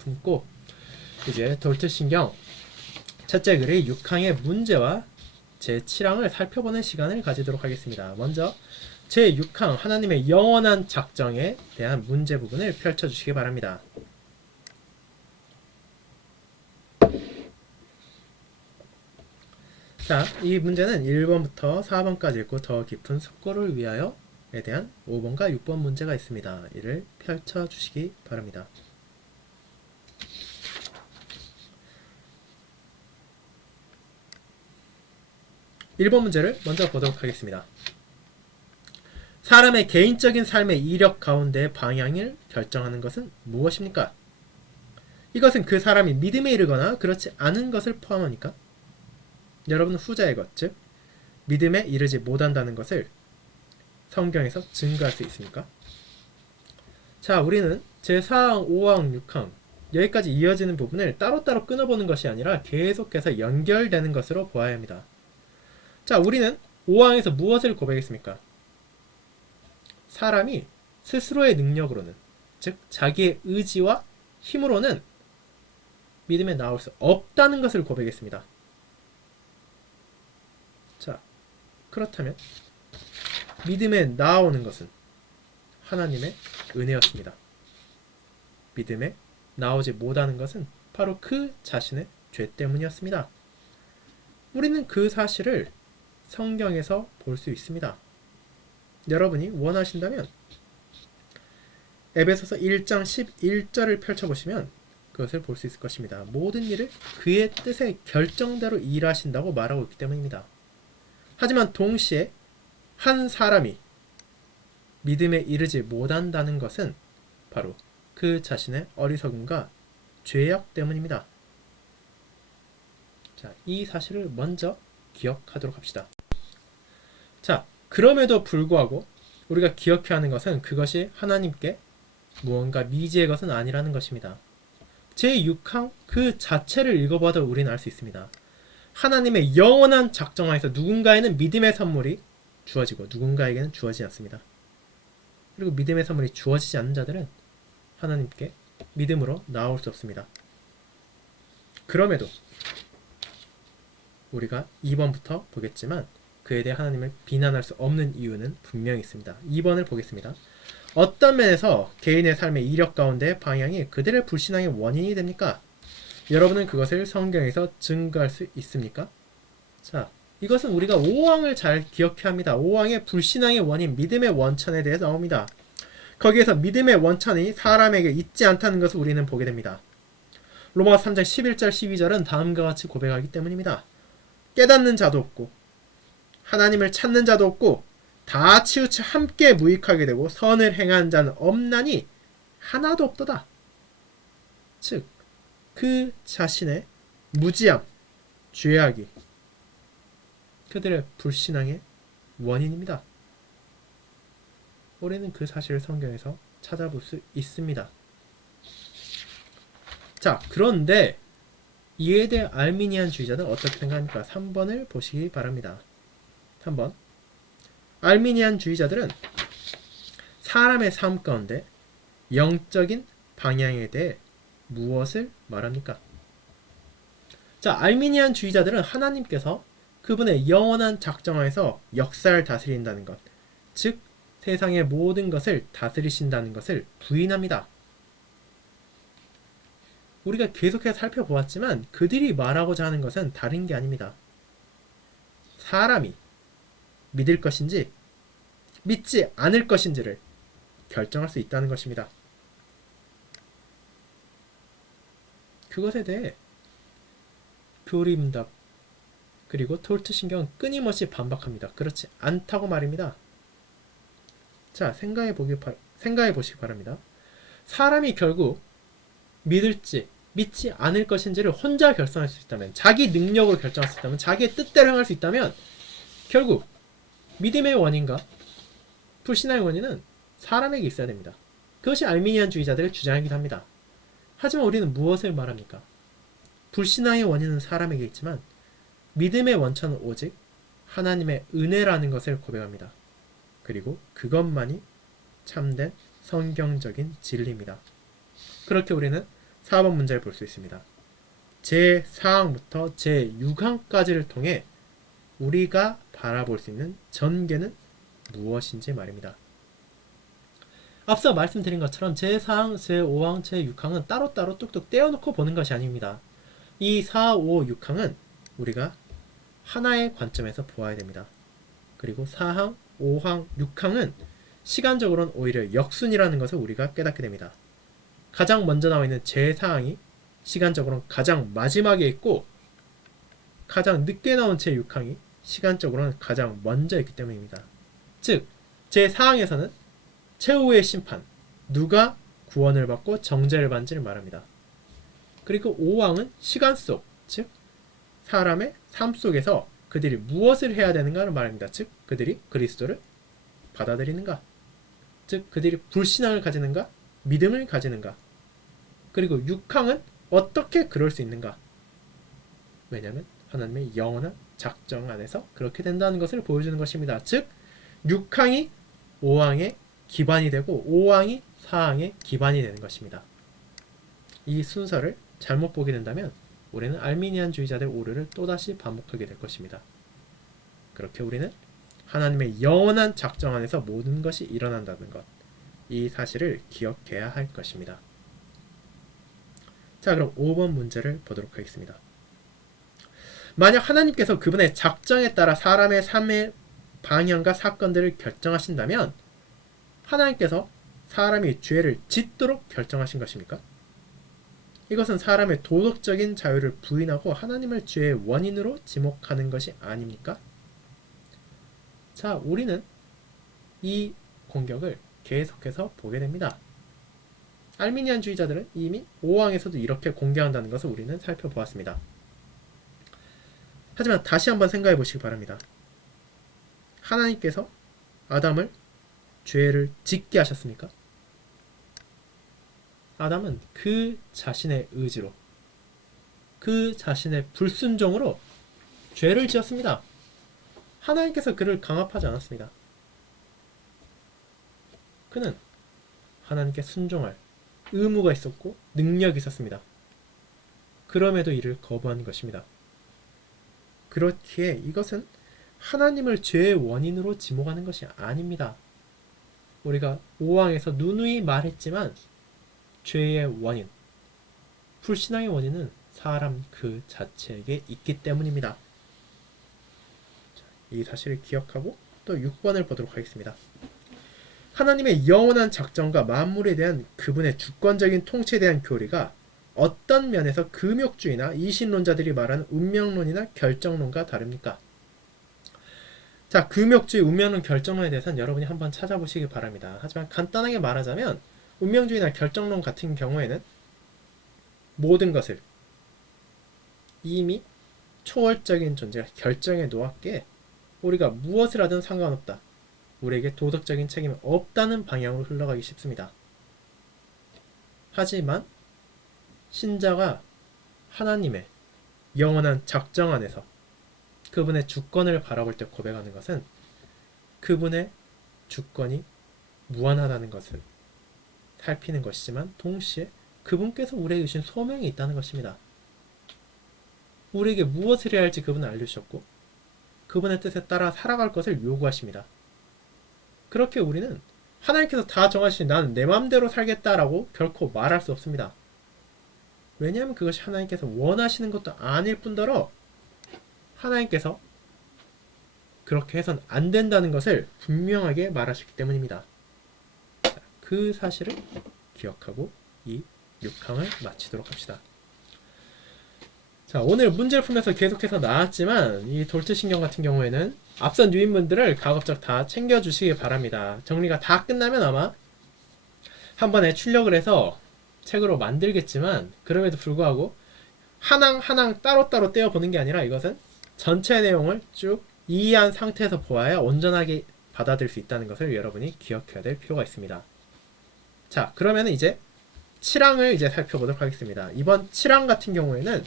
품고 이제 돌트신경 첫째 글의 6항의 문제와 제7항을 살펴보는 시간을 가지도록 하겠습니다. 먼저 제6항 하나님의 영원한 작정에 대한 문제 부분을 펼쳐주시기 바랍니다. 자, 이 문제는 1번부터 4번까지 읽고 더 깊은 숙고를 위하여에 대한 5번과 6번 문제가 있습니다. 이를 펼쳐주시기 바랍니다. (1번) 문제를 먼저 보도록 하겠습니다. 사람의 개인적인 삶의 이력 가운데 방향을 결정하는 것은 무엇입니까? 이것은 그 사람이 믿음에 이르거나 그렇지 않은 것을 포함하니까? 여러분은 후자의 것, 즉 믿음에 이르지 못한다는 것을 성경에서 증거할 수 있습니까? 자, 우리는 제4항, 5항, 6항 여기까지 이어지는 부분을 따로따로 끊어보는 것이 아니라 계속해서 연결되는 것으로 보아야 합니다. 자, 우리는 5항에서 무엇을 고백했습니까? 사람이 스스로의 능력으로는, 즉 자기의 의지와 힘으로는 믿음에 나올 수 없다는 것을 고백했습니다. 자, 그렇다면 믿음에 나오는 것은 하나님의 은혜였습니다. 믿음에 나오지 못하는 것은 바로 그 자신의 죄 때문이었습니다. 우리는 그 사실을 성경에서 볼 수 있습니다. 여러분이 원하신다면 에베소서 1장 11절을 펼쳐보시면 그것을 볼 수 있을 것입니다. 모든 일을 그의 뜻의 결정대로 일하신다고 말하고 있기 때문입니다. 하지만 동시에 한 사람이 믿음에 이르지 못한다는 것은 바로 그 자신의 어리석음과 죄악 때문입니다. 자, 이 사실을 먼저 기억하도록 합시다. 자, 그럼에도 불구하고 우리가 기억해야 하는 것은 그것이 하나님께 무언가 미지의 것은 아니라는 것입니다. 제6항 그 자체를 읽어봐도 우리는 알 수 있습니다. 하나님의 영원한 작정 하에서 누군가에는 믿음의 선물이 주어지고 누군가에게는 주어지지 않습니다. 그리고 믿음의 선물이 주어지지 않는 자들은 하나님께 믿음으로 나올 수 없습니다. 그럼에도 우리가 2번부터 보겠지만 그에 대해 하나님을 비난할 수 없는 이유는 분명히 있습니다. 2번을 보겠습니다. 어떤 면에서 개인의 삶의 이력 가운데 방향이 그들의 불신앙의 원인이 됩니까? 여러분은 그것을 성경에서 증거할 수 있습니까? 자, 이것은 우리가 5항을 잘 기억해야 합니다. 5항의 불신앙의 원인, 믿음의 원천에 대해 나옵니다. 거기에서 믿음의 원천이 사람에게 있지 않다는 것을 우리는 보게 됩니다. 로마서 3장 11절 12절은 다음과 같이 고백하기 때문입니다. 깨닫는 자도 없고 하나님을 찾는 자도 없고 다 치우쳐 함께 무익하게 되고 선을 행하는 자는 없나니 하나도 없도다. 즉, 그 자신의 무지함, 죄악이 그들의 불신앙의 원인입니다. 우리는 그 사실을 성경에서 찾아볼 수 있습니다. 자, 그런데 이에 대해 알미니안주의자는 어떻게 생각합니까? 3번을 보시기 바랍니다. 3번. 알미니안주의자들은 사람의 삶 가운데 영적인 방향에 대해 무엇을 말합니까? 자, 알미니안주의자들은 하나님께서 그분의 영원한 작정하에서 역사를 다스린다는 것, 즉 세상의 모든 것을 다스리신다는 것을 부인합니다. 우리가 계속해서 살펴보았지만 그들이 말하고자 하는 것은 다른 게 아닙니다. 사람이 믿을 것인지 믿지 않을 것인지를 결정할 수 있다는 것입니다. 그것에 대해 교리문답 그리고 톨트신경은 끊임없이 반박합니다. 그렇지 않다고 말입니다. 자, 생각해 보시기 바랍니다. 사람이 결국 믿을지 믿지 않을 것인지를 혼자 결정할 수 있다면, 자기 능력으로 결정할 수 있다면, 자기의 뜻대로 행할 수 있다면 결국 믿음의 원인과 불신앙의 원인은 사람에게 있어야 됩니다. 그것이 알미니안주의자들의 주장이기도 합니다. 하지만 우리는 무엇을 말합니까? 불신앙의 원인은 사람에게 있지만 믿음의 원천은 오직 하나님의 은혜라는 것을 고백합니다. 그리고 그것만이 참된 성경적인 진리입니다. 그렇게 우리는 4번 문제를 볼 수 있습니다. 제4항부터 제6항까지를 통해 우리가 바라볼 수 있는 전개는 무엇인지 말입니다. 앞서 말씀드린 것처럼 제4항, 제5항, 제6항은 따로따로 뚝뚝 떼어놓고 보는 것이 아닙니다. 이 4, 5, 6항은 우리가 하나의 관점에서 보아야 됩니다. 그리고 4항, 5항, 6항은 시간적으로는 오히려 역순이라는 것을 우리가 깨닫게 됩니다. 가장 먼저 나와 있는 제4항이 시간적으로는 가장 마지막에 있고 가장 늦게 나온 제6항이 시간적으로는 가장 먼저 있기 때문입니다. 즉 제4항에서는 최후의 심판, 누가 구원을 받고 정죄를 받는지를 말합니다. 그리고 5항은 시간 속, 즉 사람의 삶 속에서 그들이 무엇을 해야 되는가를 말합니다. 즉 그들이 그리스도를 받아들이는가, 즉 그들이 불신앙을 가지는가, 믿음을 가지는가. 그리고 6항은 어떻게 그럴 수 있는가. 왜냐하면 하나님의 영원한 작정 안에서 그렇게 된다는 것을 보여주는 것입니다. 즉 6항이 5항의 기반이 되고 5항이 4항의 기반이 되는 것입니다. 이 순서를 잘못 보게 된다면 우리는 알미니안주의자들 오류를 또다시 반복하게 될 것입니다. 그렇게 우리는 하나님의 영원한 작정 안에서 모든 것이 일어난다는 것, 이 사실을 기억해야 할 것입니다. 자, 그럼 5번 문제를 보도록 하겠습니다. 만약 하나님께서 그분의 작정에 따라 사람의 삶의 방향과 사건들을 결정하신다면 하나님께서 사람이 죄를 짓도록 결정하신 것입니까? 이것은 사람의 도덕적인 자유를 부인하고 하나님을 죄의 원인으로 지목하는 것이 아닙니까? 자, 우리는 이 공격을 계속해서 보게 됩니다. 알미니안주의자들은 이미 5항에서도 이렇게 공개한다는 것을 우리는 살펴보았습니다. 하지만 다시 한번 생각해 보시기 바랍니다. 하나님께서 아담을 죄를 짓게 하셨습니까? 아담은 그 자신의 의지로, 그 자신의 불순종으로 죄를 지었습니다. 하나님께서 그를 강압하지 않았습니다. 그는 하나님께 순종할 의무가 있었고 능력이 있었습니다. 그럼에도 이를 거부한 것입니다. 그렇기에 이것은 하나님을 죄의 원인으로 지목하는 것이 아닙니다. 우리가 5항에서 누누이 말했지만 죄의 원인, 불신앙의 원인은 사람 그 자체에게 있기 때문입니다. 이 사실을 기억하고 또 6번을 보도록 하겠습니다. 하나님의 영원한 작정과 만물에 대한 그분의 주권적인 통치에 대한 교리가 어떤 면에서 금욕주의나 이신론자들이 말하는 운명론이나 결정론과 다릅니까? 자, 금욕주의, 운명론, 결정론에 대해서는 여러분이 한번 찾아보시기 바랍니다. 하지만 간단하게 말하자면 운명주의나 결정론 같은 경우에는 모든 것을 이미 초월적인 존재가 결정해 놓았기에 우리가 무엇을 하든 상관없다, 우리에게 도덕적인 책임이 없다는 방향으로 흘러가기 쉽습니다. 하지만 신자가 하나님의 영원한 작정 안에서 그분의 주권을 바라볼 때 고백하는 것은 그분의 주권이 무한하다는 것을 살피는 것이지만 동시에 그분께서 우리에게 주신 소명이 있다는 것입니다. 우리에게 무엇을 해야 할지 그분은 알려주셨고 그분의 뜻에 따라 살아갈 것을 요구하십니다. 그렇게 우리는 하나님께서 다 정하신 나는 내 마음대로 살겠다라고 결코 말할 수 없습니다. 왜냐하면 그것이 하나님께서 원하시는 것도 아닐 뿐더러 하나님께서 그렇게 해서는 안 된다는 것을 분명하게 말하셨기 때문입니다. 그 사실을 기억하고 이 6항을 마치도록 합시다. 자, 오늘 문제를 풀면서 계속해서 나왔지만 이 돌체신경 같은 경우에는 앞선 유인문들을 가급적 다 챙겨주시기 바랍니다. 정리가 다 끝나면 아마 한 번에 출력을 해서 책으로 만들겠지만 그럼에도 불구하고 한항 한항 따로따로 떼어보는 게 아니라 이것은 전체 내용을 쭉 이해한 상태에서 보아야 온전하게 받아들일 수 있다는 것을 여러분이 기억해야 될 필요가 있습니다. 자, 그러면 이제 7항을 이제 살펴보도록 하겠습니다. 이번 7항 같은 경우에는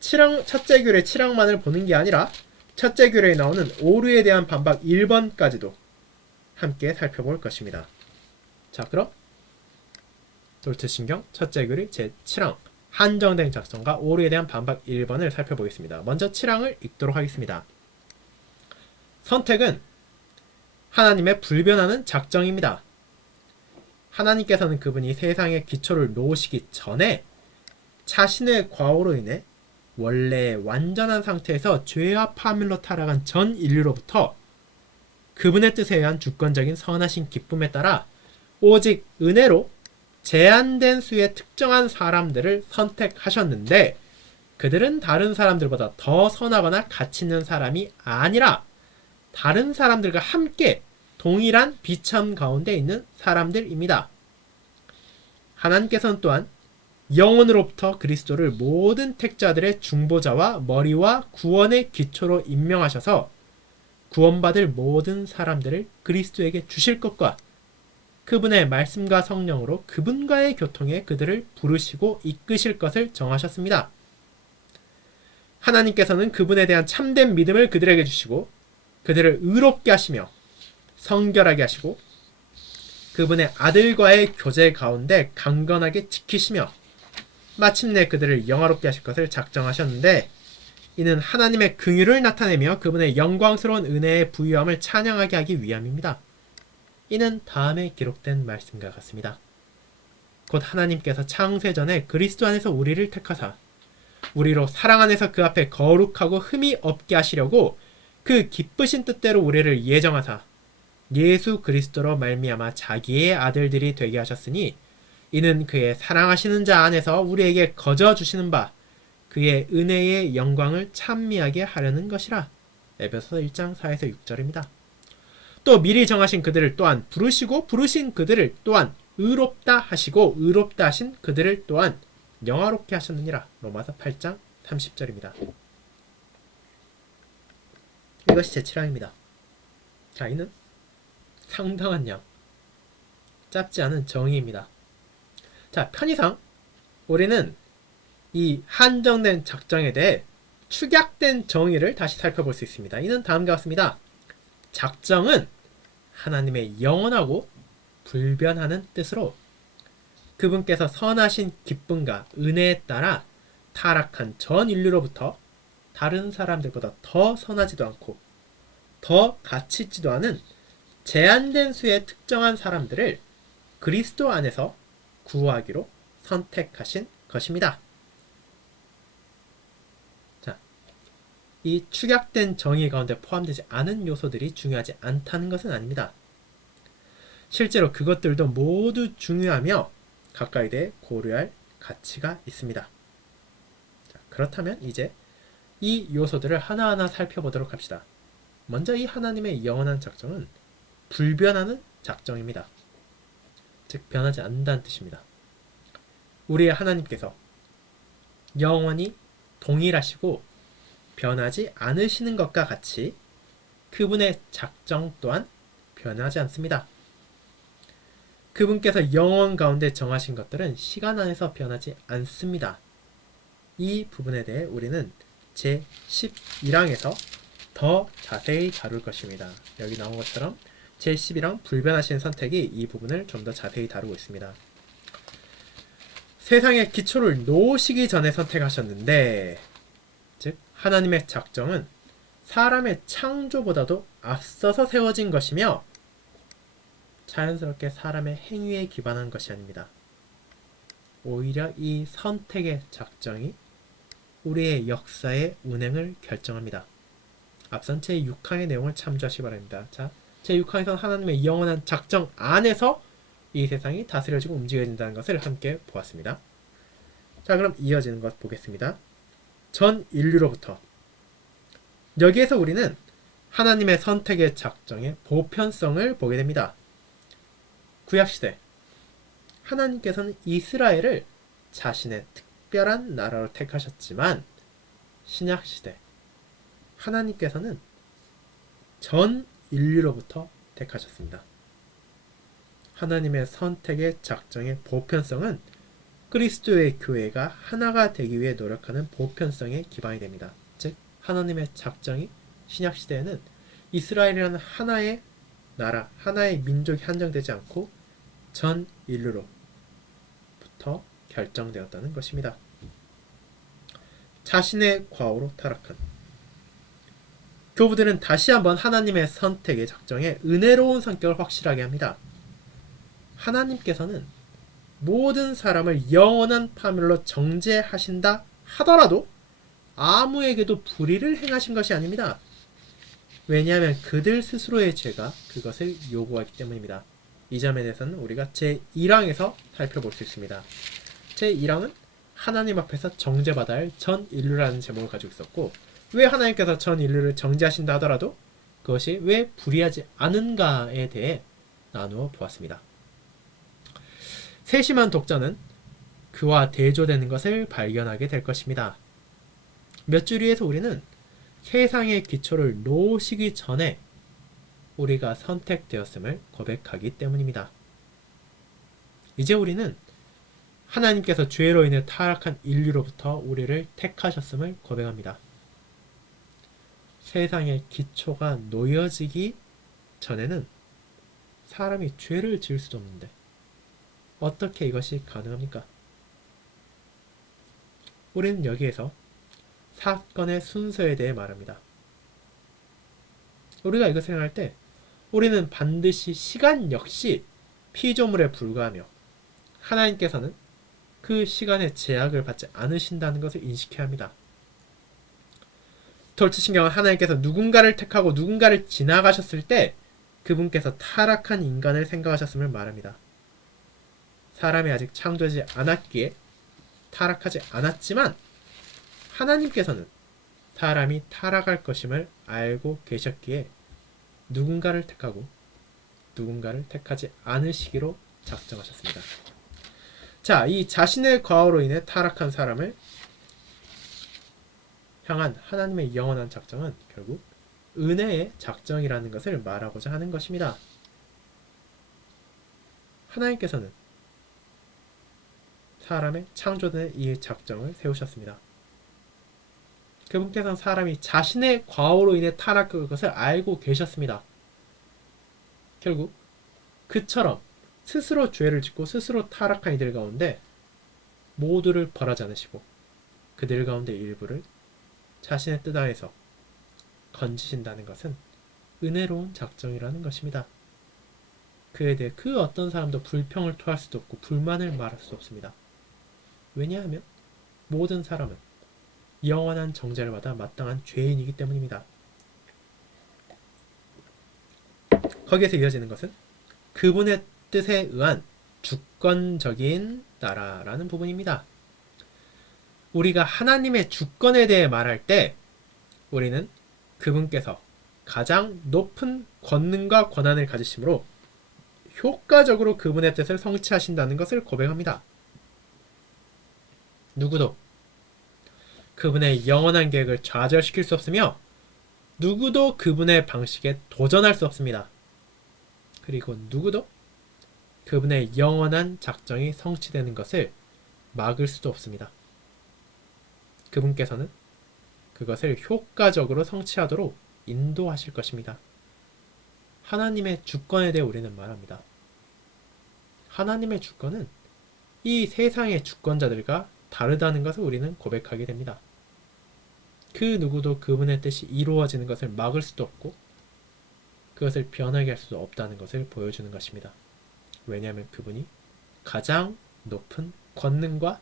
7항, 첫째 규례 7항만을 보는 게 아니라 첫째 규례에 나오는 오류에 대한 반박 1번까지도 함께 살펴볼 것입니다. 자, 그럼 돌체신경 첫째 규례 제 7항 한정된 작정과 오류에 대한 반박 1번을 살펴보겠습니다. 먼저 7항을 읽도록 하겠습니다. 선택은 하나님의 불변하는 작정입니다. 하나님께서는 그분이 세상의 기초를 놓으시기 전에 자신의 과오로 인해 원래 완전한 상태에서 죄와 파멸로 타락한 전 인류로부터 그분의 뜻에 의한 주권적인 선하신 기쁨에 따라 오직 은혜로 제한된 수의 특정한 사람들을 선택하셨는데 그들은 다른 사람들보다 더 선하거나 가치 있는 사람이 아니라 다른 사람들과 함께 동일한 비참 가운데 있는 사람들입니다. 하나님께서는 또한 영원으로부터 그리스도를 모든 택자들의 중보자와 머리와 구원의 기초로 임명하셔서 구원받을 모든 사람들을 그리스도에게 주실 것과 그분의 말씀과 성령으로 그분과의 교통에 그들을 부르시고 이끄실 것을 정하셨습니다. 하나님께서는 그분에 대한 참된 믿음을 그들에게 주시고 그들을 의롭게 하시며 성결하게 하시고 그분의 아들과의 교제 가운데 강건하게 지키시며 마침내 그들을 영화롭게 하실 것을 작정하셨는데 이는 하나님의 긍휼을 나타내며 그분의 영광스러운 은혜의 부유함을 찬양하게 하기 위함입니다. 이는 다음에 기록된 말씀과 같습니다. 곧 하나님께서 창세전에 그리스도 안에서 우리를 택하사 우리로 사랑 안에서 그 앞에 거룩하고 흠이 없게 하시려고 그 기쁘신 뜻대로 우리를 예정하사 예수 그리스도로 말미암아 자기의 아들들이 되게 하셨으니 이는 그의 사랑하시는 자 안에서 우리에게 거저 주시는 바 그의 은혜의 영광을 찬미하게 하려는 것이라. 에베소서 1장 4에서 6절입니다. 또 미리 정하신 그들을 또한 부르시고 부르신 그들을 또한 의롭다 하시고 의롭다 하신 그들을 또한 영화롭게 하셨느니라. 로마서 8장 30절입니다. 이것이 제7항입니다. 자, 이는 상당한 양, 짧지 않은 정의입니다. 자, 편의상 우리는 이 한정된 작정에 대해 축약된 정의를 다시 살펴볼 수 있습니다. 이는 다음과 같습니다. 작정은 하나님의 영원하고 불변하는 뜻으로 그분께서 선하신 기쁨과 은혜에 따라 타락한 전 인류로부터 다른 사람들보다 더 선하지도 않고 더 가치 있지도 않은 제한된 수의 특정한 사람들을 그리스도 안에서 구하기로 선택하신 것입니다. 자, 이 축약된 정의 가운데 포함되지 않은 요소들이 중요하지 않다는 것은 아닙니다. 실제로 그것들도 모두 중요하며 가까이 대해 고려할 가치가 있습니다. 자, 그렇다면 이제 이 요소들을 하나하나 살펴보도록 합시다. 먼저 이 하나님의 영원한 작정은 불변하는 작정입니다. 즉 변하지 않는다는 뜻입니다. 우리의 하나님께서 영원히 동일하시고 변하지 않으시는 것과 같이 그분의 작정 또한 변하지 않습니다. 그분께서 영원 가운데 정하신 것들은 시간 안에서 변하지 않습니다. 이 부분에 대해 우리는 제11항에서 더 자세히 다룰 것입니다. 여기 나온 것처럼 제11항 불변하신 선택이 이 부분을 좀 더 자세히 다루고 있습니다. 세상의 기초를 놓으시기 전에 선택하셨는데, 즉 하나님의 작정은 사람의 창조보다도 앞서서 세워진 것이며 자연스럽게 사람의 행위에 기반한 것이 아닙니다. 오히려 이 선택의 작정이 우리의 역사의 운행을 결정합니다. 앞선 제6항의 내용을 참조하시기 바랍니다. 자, 제6항에서는 하나님의 영원한 작정 안에서 이 세상이 다스려지고 움직여진다는 것을 함께 보았습니다. 자, 그럼 이어지는 것 보겠습니다. 전 인류로부터. 여기에서 우리는 하나님의 선택의 작정의 보편성을 보게 됩니다. 구약시대 하나님께서는 이스라엘을 자신의 특별한 나라로 택하셨지만 신약시대 하나님께서는 전 인류로부터 택하셨습니다. 하나님의 선택의 작정의 보편성은 그리스도의 교회가 하나가 되기 위해 노력하는 보편성의 기반이 됩니다. 즉 하나님의 작정이 신약시대에는 이스라엘이라는 하나의 나라, 하나의 민족이 한정되지 않고 전 인류로부터 결정되었다는 것입니다. 자신의 과오로 타락한 교부들은 다시 한번 하나님의 선택의 작정에 은혜로운 성격을 확실하게 합니다. 하나님께서는 모든 사람을 영원한 파멸로 정죄하신다 하더라도 아무에게도 불의를 행하신 것이 아닙니다. 왜냐하면 그들 스스로의 죄가 그것을 요구하기 때문입니다. 이 점에 대해서는 우리가 제1항에서 살펴볼 수 있습니다. 제1항은 하나님 앞에서 정죄받아야 할 전 인류라는 제목을 가지고 있었고, 왜 하나님께서 전 인류를 정죄하신다 하더라도 그것이 왜 불의하지 않은가에 대해 나누어 보았습니다. 세심한 독자는 그와 대조되는 것을 발견하게 될 것입니다. 몇 줄 위에서 우리는 세상의 기초를 놓으시기 전에 우리가 선택되었음을 고백하기 때문입니다. 이제 우리는 하나님께서 죄로 인해 타락한 인류로부터 우리를 택하셨음을 고백합니다. 세상의 기초가 놓여지기 전에는 사람이 죄를 지을 수도 없는데 어떻게 이것이 가능합니까? 우리는 여기에서 사건의 순서에 대해 말합니다. 우리가 이것을 생각할 때 우리는 반드시 시간 역시 피조물에 불과하며 하나님께서는 그 시간의 제약을 받지 않으신다는 것을 인식해야 합니다. 돌츠신경은 하나님께서 누군가를 택하고 누군가를 지나가셨을 때 그분께서 타락한 인간을 생각하셨음을 말합니다. 사람이 아직 창조되지 않았기에 타락하지 않았지만 하나님께서는 사람이 타락할 것임을 알고 계셨기에 누군가를 택하고 누군가를 택하지 않으시기로 작정하셨습니다. 자, 이 자신의 과오로 인해 타락한 사람을 향한 하나님의 영원한 작정은 결국 은혜의 작정이라는 것을 말하고자 하는 것입니다. 하나님께서는 사람의 창조된 이 작정을 세우셨습니다. 그분께서는 사람이 자신의 과오로 인해 타락한 것을 알고 계셨습니다. 결국 그처럼 스스로 죄를 짓고 스스로 타락한 이들 가운데 모두를 벌하지 않으시고 그들 가운데 일부를 자신의 뜻 안에서 건지신다는 것은 은혜로운 작정이라는 것입니다. 그에 대해 그 어떤 사람도 불평을 토할 수도 없고 불만을 말할 수도 없습니다. 왜냐하면 모든 사람은 영원한 정죄를 받아 마땅한 죄인이기 때문입니다. 거기에서 이어지는 것은 그분의 뜻에 의한 주권적인 나라라는 부분입니다. 우리가 하나님의 주권에 대해 말할 때 우리는 그분께서 가장 높은 권능과 권한을 가지심으로 효과적으로 그분의 뜻을 성취하신다는 것을 고백합니다. 누구도 그분의 영원한 계획을 좌절시킬 수 없으며 누구도 그분의 방식에 도전할 수 없습니다. 그리고 누구도 그분의 영원한 작정이 성취되는 것을 막을 수도 없습니다. 그분께서는 그것을 효과적으로 성취하도록 인도하실 것입니다. 하나님의 주권에 대해 우리는 말합니다. 하나님의 주권은 이 세상의 주권자들과 다르다는 것을 우리는 고백하게 됩니다. 그 누구도 그분의 뜻이 이루어지는 것을 막을 수도 없고 그것을 변하게 할 수도 없다는 것을 보여주는 것입니다. 왜냐하면 그분이 가장 높은 권능과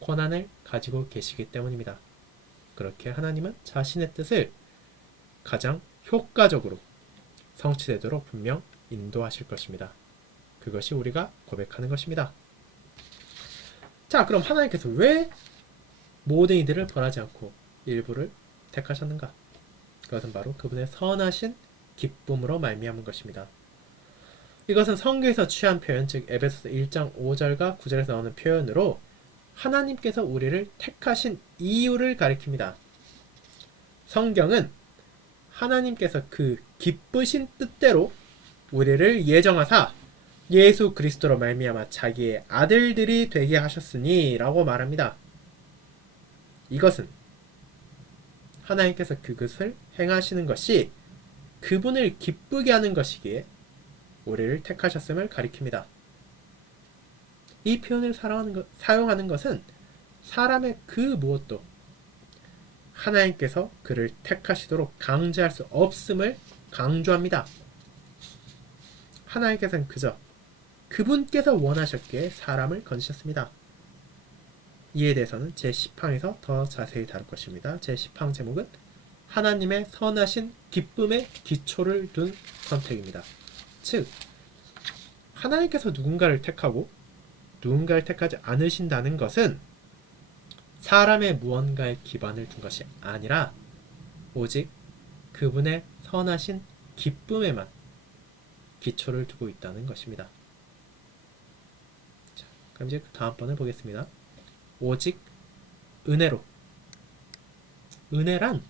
권한을 가지고 계시기 때문입니다. 그렇게 하나님은 자신의 뜻을 가장 효과적으로 성취되도록 분명 인도하실 것입니다. 그것이 우리가 고백하는 것입니다. 자, 그럼 하나님께서 왜 모든 이들을 벌하지 않고 일부를 택하셨는가? 그것은 바로 그분의 선하신 기쁨으로 말미암은 것입니다. 이것은 성경에서 취한 표현, 즉 에베소서 1장 5절과 9절에서 나오는 표현으로 하나님께서 우리를 택하신 이유를 가리킵니다. 성경은 하나님께서 그 기쁘신 뜻대로 우리를 예정하사 예수 그리스도로 말미암아 자기의 아들들이 되게 하셨으니 라고 말합니다. 이것은 하나님께서 그것을 행하시는 것이 그분을 기쁘게 하는 것이기에 우리를 택하셨음을 가리킵니다. 이 표현을 사용하는 것은 사람의 그 무엇도 하나님께서 그를 택하시도록 강제할 수 없음을 강조합니다. 하나님께서는 그저 그분께서 원하셨기에 사람을 건지셨습니다. 이에 대해서는 제10항에서 더 자세히 다룰 것입니다. 제10항 제목은 하나님의 선하신 기쁨의 기초를 둔 선택입니다. 즉, 하나님께서 누군가를 택하고 누군가를 택하지 않으신다는 것은 사람의 무언가에 기반을 둔 것이 아니라 오직 그분의 선하신 기쁨에만 기초를 두고 있다는 것입니다. 자, 그럼 이제 그 다음번을 보겠습니다. 오직 은혜로. 은혜란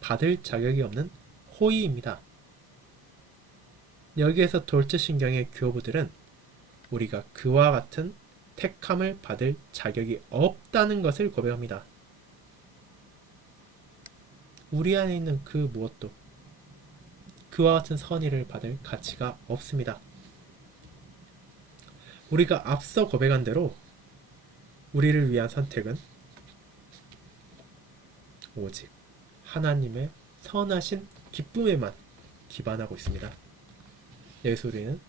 받을 자격이 없는 호의입니다. 여기에서 돌츠신경의 교부들은 우리가 그와 같은 택함을 받을 자격이 없다는 것을 고백합니다. 우리 안에 있는 그 무엇도 그와 같은 선의를 받을 가치가 없습니다. 우리가 앞서 고백한 대로 우리를 위한 선택은 오직 하나님의 선하신 기쁨에만 기반하고 있습니다. 여기서 우리는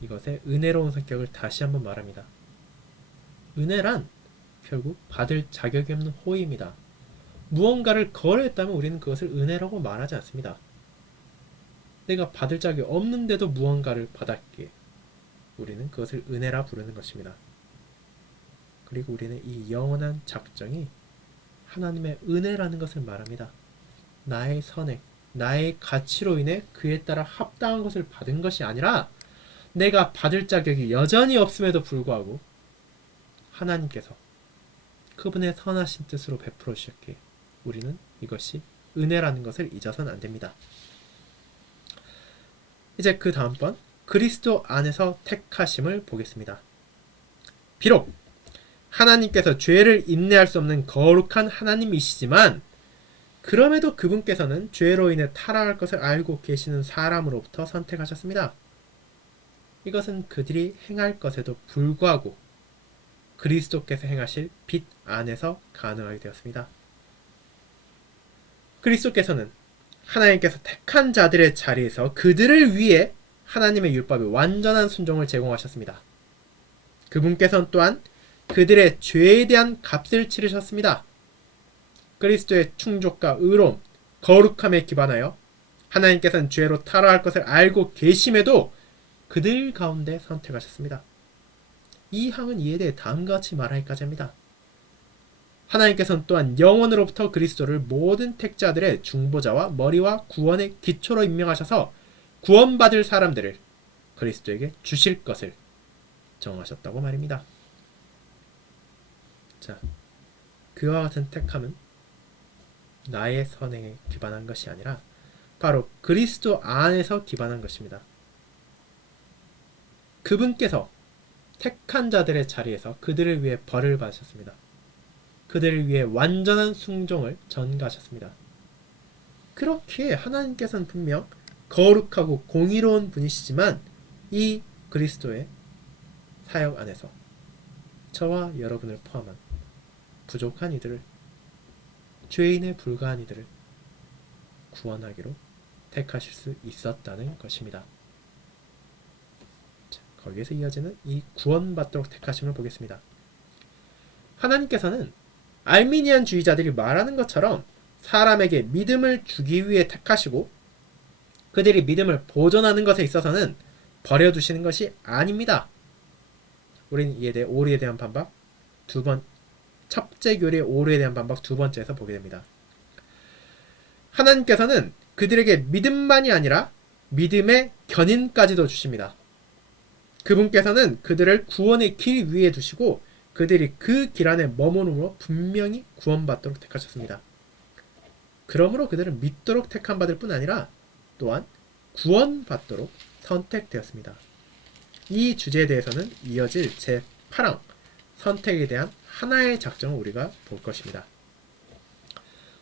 이것의 은혜로운 성격을 다시 한번 말합니다. 은혜란 결국 받을 자격이 없는 호의입니다. 무언가를 거래했다면 우리는 그것을 은혜라고 말하지 않습니다. 내가 받을 자격이 없는데도 무언가를 받았기에 우리는 그것을 은혜라 부르는 것입니다. 그리고 우리는 이 영원한 작정이 하나님의 은혜라는 것을 말합니다. 나의 선행, 나의 가치로 인해 그에 따라 합당한 것을 받은 것이 아니라 내가 받을 자격이 여전히 없음에도 불구하고 하나님께서 그분의 선하신 뜻으로 베풀어 주셨기에 우리는 이것이 은혜라는 것을 잊어서는 안 됩니다. 이제 그 다음번 그리스도 안에서 택하심을 보겠습니다. 비록 하나님께서 죄를 인내할 수 없는 거룩한 하나님이시지만 그럼에도 그분께서는 죄로 인해 타락할 것을 알고 계시는 사람으로부터 선택하셨습니다. 이것은 그들이 행할 것에도 불구하고 그리스도께서 행하실 빛 안에서 가능하게 되었습니다. 그리스도께서는 하나님께서 택한 자들의 자리에서 그들을 위해 하나님의 율법의 완전한 순종을 제공하셨습니다. 그분께서는 또한 그들의 죄에 대한 값을 치르셨습니다. 그리스도의 충족과 의로움, 거룩함에 기반하여 하나님께서는 죄로 타락할 것을 알고 계심에도 그들 가운데 선택하셨습니다. 이 항은 이에 대해 다음과 같이 말하기까지 합니다. 하나님께서는 또한 영원으로부터 그리스도를 모든 택자들의 중보자와 머리와 구원의 기초로 임명하셔서 구원받을 사람들을 그리스도에게 주실 것을 정하셨다고 말입니다. 자, 그와 같은 택함은 나의 선행에 기반한 것이 아니라 바로 그리스도 안에서 기반한 것입니다. 그분께서 택한 자들의 자리에서 그들을 위해 벌을 받으셨습니다. 그들을 위해 완전한 순종을 전가하셨습니다. 그렇게 하나님께서는 분명 거룩하고 공의로운 분이시지만 이 그리스도의 사역 안에서 저와 여러분을 포함한 부족한 이들을, 죄인에 불과한 이들을 구원하기로 택하실 수 있었다는 것입니다. 자, 거기에서 이어지는 이 구원받도록 택하심을 보겠습니다. 하나님께서는 알미니안 주의자들이 말하는 것처럼 사람에게 믿음을 주기 위해 택하시고 그들이 믿음을 보존하는 것에 있어서는 버려두시는 것이 아닙니다. 우리는 이에 대해 오류에 대한 반박 첫째 교리의 오류에 대한 반박 두 번째에서 보게 됩니다. 하나님께서는 그들에게 믿음만이 아니라 믿음의 견인까지도 주십니다. 그분께서는 그들을 구원의 길 위에 두시고 그들이 그 길 안에 머무름으로 분명히 구원받도록 택하셨습니다. 그러므로 그들은 믿도록 택함받을 뿐 아니라 또한 구원받도록 선택되었습니다. 이 주제에 대해서는 이어질 제8항 선택에 대한 하나의 작정을 우리가 볼 것입니다.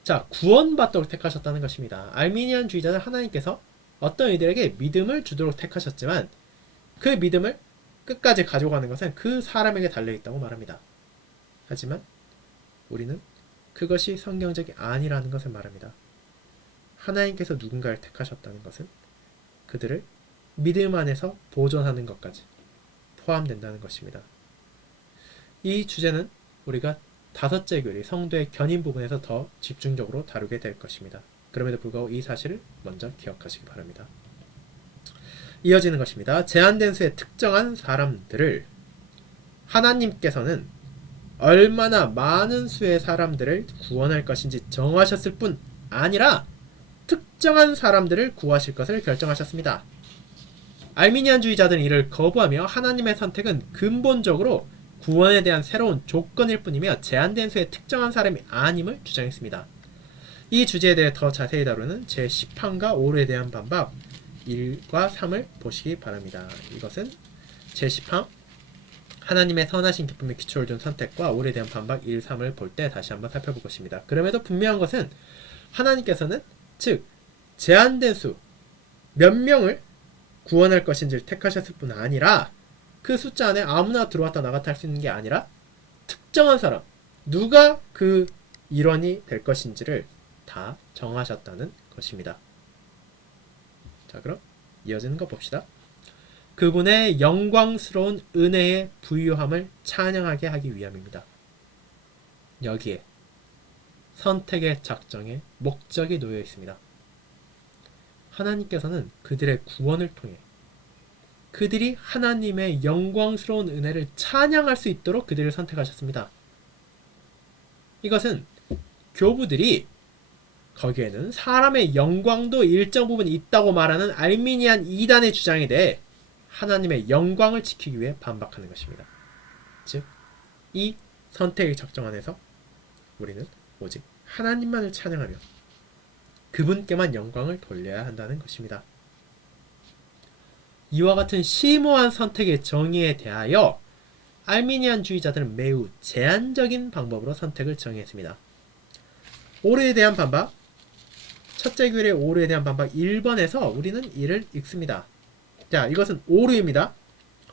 자, 구원받도록 택하셨다는 것입니다. 알미니안 주의자는 하나님께서 어떤 이들에게 믿음을 주도록 택하셨지만 그 믿음을 끝까지 가져가는 것은 그 사람에게 달려있다고 말합니다. 하지만 우리는 그것이 성경적이 아니라는 것을 말합니다. 하나님께서 누군가를 택하셨다는 것은 그들을 믿음 안에서 보존하는 것까지 포함된다는 것입니다. 이 주제는 우리가 다섯째 교리 성도의 견인 부분에서 더 집중적으로 다루게 될 것입니다. 그럼에도 불구하고 이 사실을 먼저 기억하시기 바랍니다. 이어지는 것입니다. 제한된 수의 특정한 사람들을 하나님께서는 얼마나 많은 수의 사람들을 구원할 것인지 정하셨을 뿐 아니라 특정한 사람들을 구하실 것을 결정하셨습니다. 알미니안주의자들은 이를 거부하며 하나님의 선택은 근본적으로 구원에 대한 새로운 조건일 뿐이며 제한된 수의 특정한 사람이 아님을 주장했습니다. 이 주제에 대해 더 자세히 다루는 제10항과 5에 대한 반박 1과 3을 보시기 바랍니다. 이것은 제10항 하나님의 선하신 기쁨의 기초를 둔 선택과 5에 대한 반박 1, 3을 볼 때 다시 한번 살펴볼 것입니다. 그럼에도 분명한 것은 하나님께서는 즉 제한된 수 몇 명을 구원할 것인지를 택하셨을 뿐 아니라 그 숫자 안에 아무나 들어왔다 나갔다 할 수 있는 게 아니라 특정한 사람 누가 그 일원이 될 것인지를 다 정하셨다는 것입니다. 자, 그럼 이어지는 거 봅시다. 그분의 영광스러운 은혜의 부유함을 찬양하게 하기 위함입니다. 여기에 선택의 작정에 목적이 놓여 있습니다. 하나님께서는 그들의 구원을 통해 그들이 하나님의 영광스러운 은혜를 찬양할 수 있도록 그들을 선택하셨습니다. 이것은 교부들이 거기에는 사람의 영광도 일정 부분 있다고 말하는 알미니안 이단의 주장에 대해 하나님의 영광을 지키기 위해 반박하는 것입니다. 즉, 이 선택의 작정 안에서 우리는 오직 하나님만을 찬양하며 그분께만 영광을 돌려야 한다는 것입니다. 이와 같은 심오한 선택의 정의에 대하여 알미니안주의자들은 매우 제한적인 방법으로 선택을 정의했습니다. 오류에 대한 반박 첫째 교리의 오류에 대한 반박 1번에서 우리는 이를 읽습니다. 자, 이것은 오류입니다.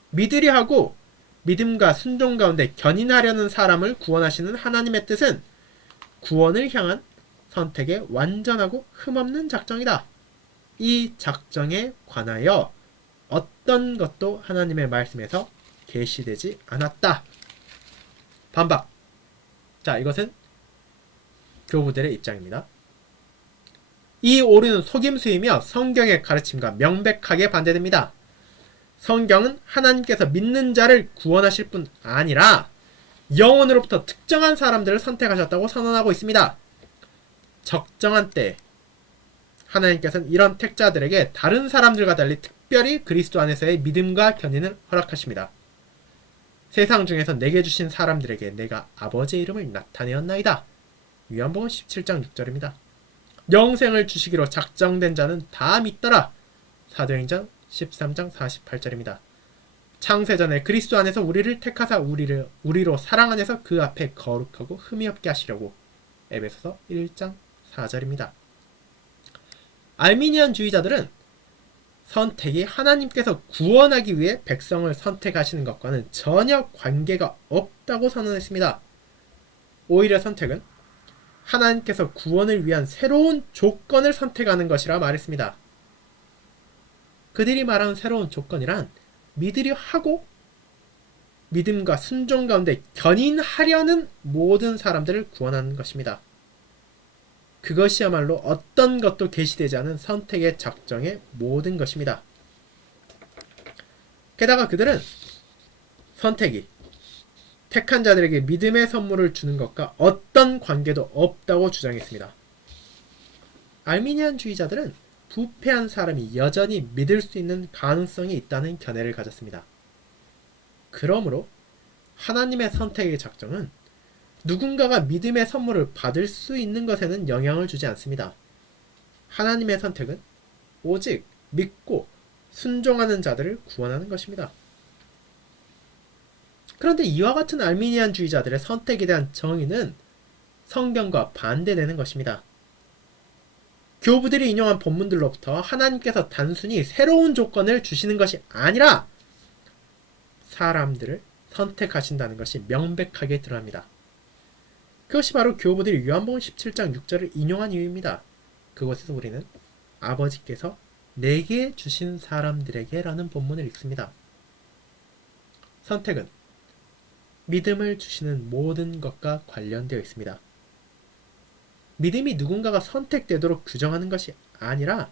믿으려 하고 믿음과 순종 가운데 견인하려는 사람을 구원하시는 하나님의 뜻은 구원을 향한 선택의 완전하고 흠없는 작정이다. 이 작정에 관하여 어떤 것도 하나님의 말씀에서 계시되지 않았다. 반박. 자, 이것은 교부들의 입장입니다. 이 오류는 속임수이며 성경의 가르침과 명백하게 반대됩니다. 성경은 하나님께서 믿는 자를 구원하실 뿐 아니라 영혼으로부터 특정한 사람들을 선택하셨다고 선언하고 있습니다. 적정한 때 하나님께서는 이런 택자들에게 다른 사람들과 달리 특별히 그리스도 안에서의 믿음과 견인을 허락하십니다. 세상 중에서 내게 주신 사람들에게 내가 아버지의 이름을 나타내었나이다. 요한복음 17장 6절입니다. 영생을 주시기로 작정된 자는 다 믿더라. 사도행전 13장 48절입니다. 창세전에 그리스도 안에서 우리를 택하사 우리로 사랑 안에서 그 앞에 거룩하고 흠이 없게 하시려고. 에베소서 1장 4절입니다. 알미니안주의자들은 선택이 하나님께서 구원하기 위해 백성을 선택하시는 것과는 전혀 관계가 없다고 선언했습니다. 오히려 선택은 하나님께서 구원을 위한 새로운 조건을 선택하는 것이라 말했습니다. 그들이 말하는 새로운 조건이란 믿으려 하고 믿음과 순종 가운데 견인하려는 모든 사람들을 구원하는 것입니다. 그것이야말로 어떤 것도 계시되지 않은 선택의 작정의 모든 것입니다. 게다가 그들은 선택이 택한 자들에게 믿음의 선물을 주는 것과 어떤 관계도 없다고 주장했습니다. 알미니안주의자들은 부패한 사람이 여전히 믿을 수 있는 가능성이 있다는 견해를 가졌습니다. 그러므로 하나님의 선택의 작정은 누군가가 믿음의 선물을 받을 수 있는 것에는 영향을 주지 않습니다. 하나님의 선택은 오직 믿고 순종하는 자들을 구원하는 것입니다. 그런데 이와 같은 알미니안주의자들의 선택에 대한 정의는 성경과 반대되는 것입니다. 교부들이 인용한 본문들로부터 하나님께서 단순히 새로운 조건을 주시는 것이 아니라 사람들을 선택하신다는 것이 명백하게 드러납니다. 그것이 바로 교부들이 요한복음 17장 6절을 인용한 이유입니다. 그곳에서 우리는 아버지께서 내게 주신 사람들에게 라는 본문을 읽습니다. 선택은 믿음을 주시는 모든 것과 관련되어 있습니다. 믿음이 누군가가 선택되도록 규정하는 것이 아니라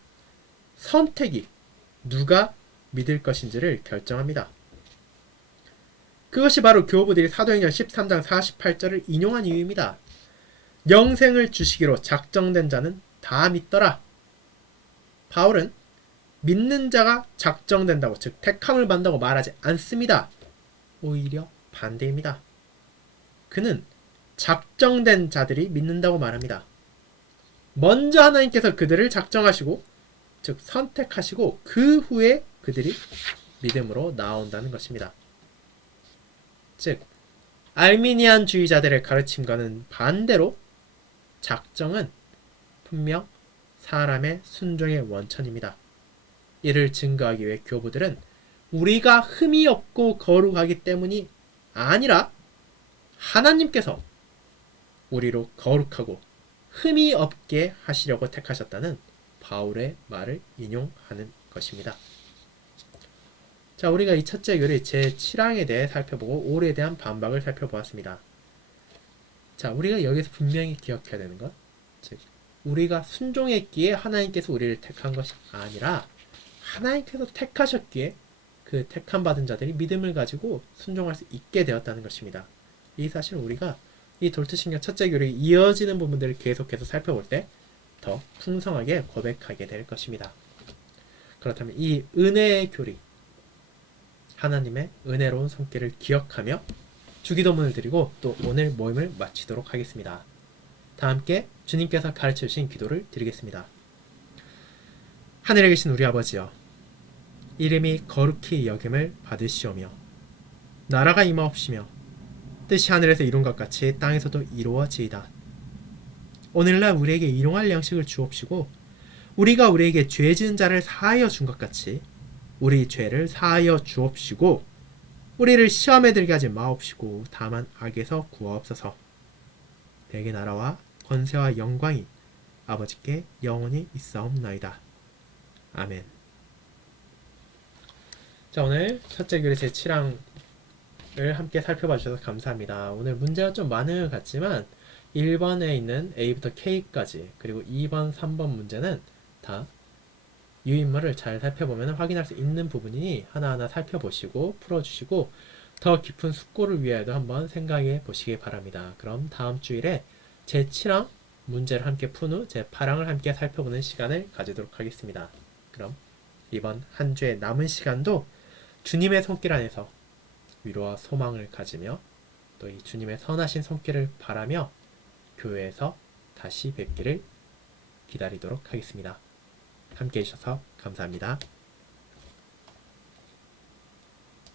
선택이 누가 믿을 것인지를 결정합니다. 그것이 바로 교부들이 사도행전 13장 48절을 인용한 이유입니다. 영생을 주시기로 작정된 자는 다 믿더라. 바울은 믿는 자가 작정된다고, 즉 택함을 받는다고 말하지 않습니다. 오히려 반대입니다. 그는 작정된 자들이 믿는다고 말합니다. 먼저 하나님께서 그들을 작정하시고, 즉 선택하시고, 그 후에 그들이 믿음으로 나온다는 것입니다. 즉 알미니안주의자들의 가르침과는 반대로 작정은 분명 사람의 순종의 원천입니다. 이를 증거하기 위해 교부들은 우리가 흠이 없고 거룩하기 때문이 아니라 하나님께서 우리로 거룩하고 흠이 없게 하시려고 택하셨다는 바울의 말을 인용하는 것입니다. 자, 우리가 이 첫째 교리 제7항에 대해 살펴보고 올에 대한 반박을 살펴보았습니다. 자, 우리가 여기서 분명히 기억해야 되는 것, 즉 우리가 순종했기에 하나님께서 우리를 택한 것이 아니라 하나님께서 택하셨기에 그 택함 받은 자들이 믿음을 가지고 순종할 수 있게 되었다는 것입니다. 이 사실은 우리가 이 돌트신경 첫째 교리 이어지는 부분들을 계속해서 살펴볼 때 더 풍성하게 고백하게 될 것입니다. 그렇다면 이 은혜의 교리, 하나님의 은혜로운 손길을 기억하며 주기도문을 드리고 또 오늘 모임을 마치도록 하겠습니다. 다 함께 주님께서 가르쳐 주신 기도를 드리겠습니다. 하늘에 계신 우리 아버지여, 이름이 거룩히 여김을 받으시오며 나라가 임하옵시며 뜻이 하늘에서 이룬 것 같이 땅에서도 이루어지이다. 오늘날 우리에게 일용할 양식을 주옵시고 우리가 우리에게 죄 지은 자를 사하여 준 것 같이 우리 죄를 사하여 주옵시고 우리를 시험에 들게 하지 마옵시고 다만 악에서 구하옵소서. 대개 나라와 권세와 영광이 아버지께 영원히 있사옵나이다. 아멘. 자, 오늘 첫째 교리 제7항을 함께 살펴봐 주셔서 감사합니다. 오늘 문제가 좀 많은 것 같지만 1번에 있는 A부터 K까지 그리고 2번, 3번 문제는 다 유인물을 잘 살펴보면 확인할 수 있는 부분이니 하나하나 살펴보시고 풀어주시고 더 깊은 숙고를 위하여도 한번 생각해 보시기 바랍니다. 그럼 다음 주일에 제7항 문제를 함께 푼 후 제8항을 함께 살펴보는 시간을 가지도록 하겠습니다. 그럼 이번 한 주의 남은 시간도 주님의 손길 안에서 위로와 소망을 가지며 또 이 주님의 선하신 손길을 바라며 교회에서 다시 뵙기를 기다리도록 하겠습니다. 함께 해주셔서 감사합니다.